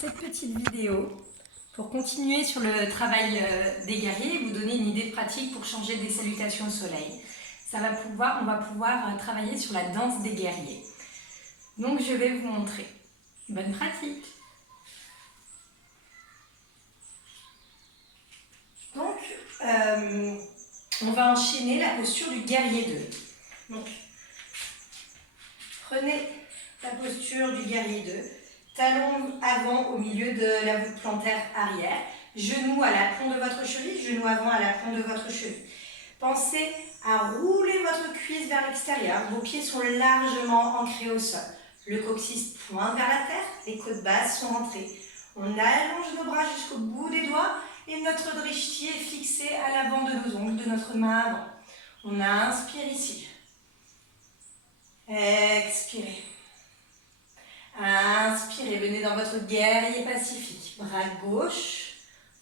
cette petite vidéo pour continuer sur le travail des guerriers et vous donner une idée pratique pour changer des salutations au soleil. On va pouvoir travailler sur la danse des guerriers. Donc je vais vous montrer. Bonne pratique! Donc on va enchaîner la posture du guerrier 2. Donc prenez la posture du guerrier 2. Talon avant au milieu de la voûte plantaire arrière, genou à l'aplomb de votre cheville, genou avant à l'aplomb de votre cheville. Pensez à rouler votre cuisse vers l'extérieur, vos pieds sont largement ancrés au sol. Le coccyx pointe vers la terre, les côtes basses sont rentrées. On allonge nos bras jusqu'au bout des doigts et notre drishti est fixé à l'avant de nos ongles, de notre main avant. On inspire ici. Expirez. Inspirez, venez dans votre guerrier pacifique. Bras gauche,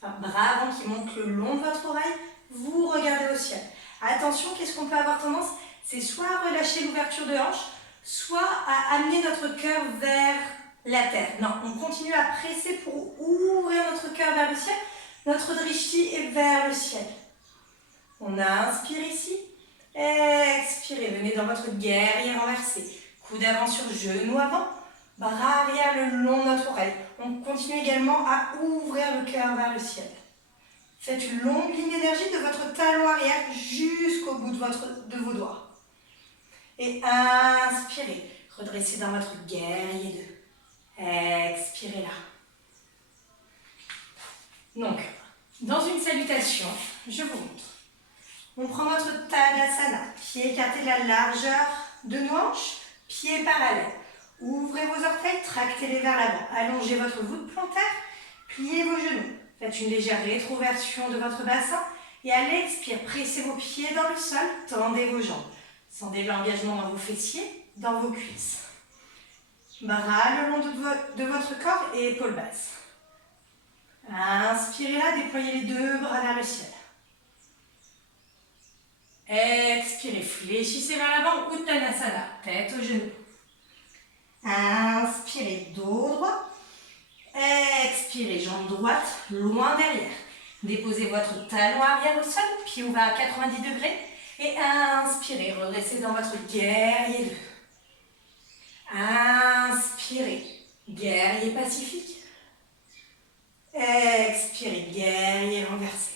bras avant qui monte le long de votre oreille. Vous regardez au ciel. Attention, qu'est-ce qu'on peut avoir tendance? C'est soit à relâcher l'ouverture de hanche, soit à amener notre cœur vers la terre. Non, on continue à presser pour ouvrir notre cœur vers le ciel. Notre drishti est vers le ciel. On inspire ici. Expirez, venez dans votre guerrier renversé. Coude avant sur genou avant. Bras arrière le long de notre oreille. On continue également à ouvrir le cœur vers le ciel. Faites une longue ligne d'énergie de votre talon arrière jusqu'au bout de vos doigts. Et inspirez. Redressez dans votre guerrier 2. Expirez là. Donc, dans une salutation, je vous montre. On prend notre Tadasana. Pieds écartés de la largeur de nos hanches. Pieds parallèles. Ouvrez vos orteils, tractez-les vers l'avant. Allongez votre voûte plantaire, pliez vos genoux. Faites une légère rétroversion de votre bassin. Et à l'expire, pressez vos pieds dans le sol, tendez vos jambes. Sentez l'engagement dans vos fessiers, dans vos cuisses. Bras le long de votre corps et épaules basses. Inspirez là, déployez les deux bras vers le ciel. Expirez, fléchissez vers l'avant, Uttanasana, tête aux genoux. Inspirez, dos droit. Expirez, jambe droite, loin derrière. Déposez votre talon arrière au sol, pied ouvert à 90 degrés. Et inspirez, redressez dans votre guerrier 2. Inspirez, guerrier pacifique. Expirez, guerrier renversé.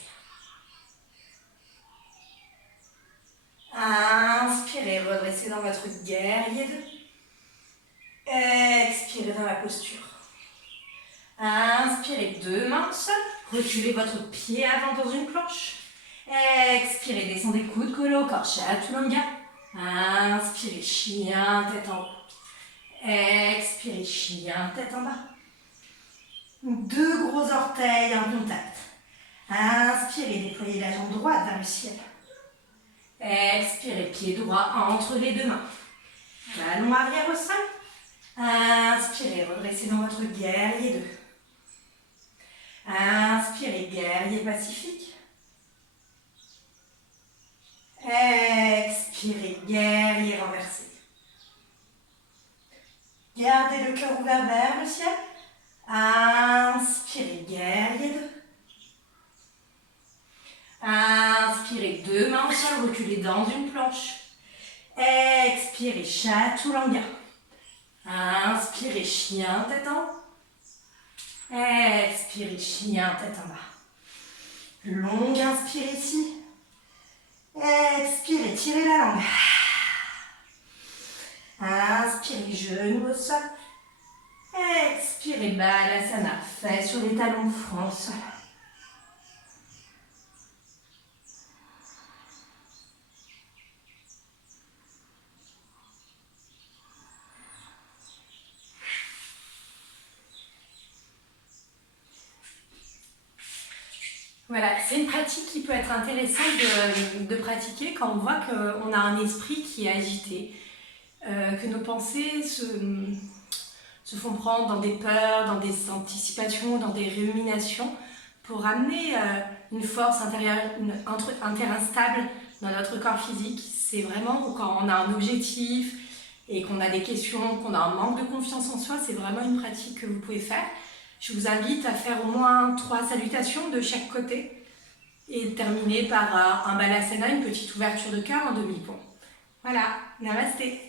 Inspirez, redressez dans votre guerrier 2. Expirez dans la posture. Inspirez, deux mains au sol. Reculez votre pied avant dans une planche. Expirez, descendez coude collé au corps. Chaturanga. Inspirez, chien, tête en haut. Expirez, chien, tête en bas. Deux gros orteils en contact. Inspirez, déployez la jambe droite vers le ciel. Expirez, pied droit entre les deux mains. Talon arrière au sol. Inspirez, redressez dans votre guerrier 2. Inspirez, guerrier pacifique. Expirez, guerrier renversé. Gardez le cœur ouvert vers le ciel. Inspirez, guerrier 2. Inspirez, deux mains au sol, reculez dans une planche. Expirez, Chaturanga. Inspirez, chien, tête en haut. Expirez, chien, tête en bas. Longue inspire ici. Expirez, tirez la langue. Inspirez, genou au sol. Expirez, Balasana, fait sur les talons, front au sol. Voilà, c'est une pratique qui peut être intéressante de pratiquer quand on voit qu'on a un esprit qui est agité, que nos pensées se font prendre dans des peurs, dans des anticipations, dans des ruminations, pour amener une force intérieure, un terrain stable dans notre corps physique. C'est vraiment quand on a un objectif et qu'on a des questions, qu'on a un manque de confiance en soi, c'est vraiment une pratique que vous pouvez faire. Je vous invite à faire au moins 3 salutations de chaque côté et terminer par un balasana, une petite ouverture de cœur en demi-pont. Voilà, namasté.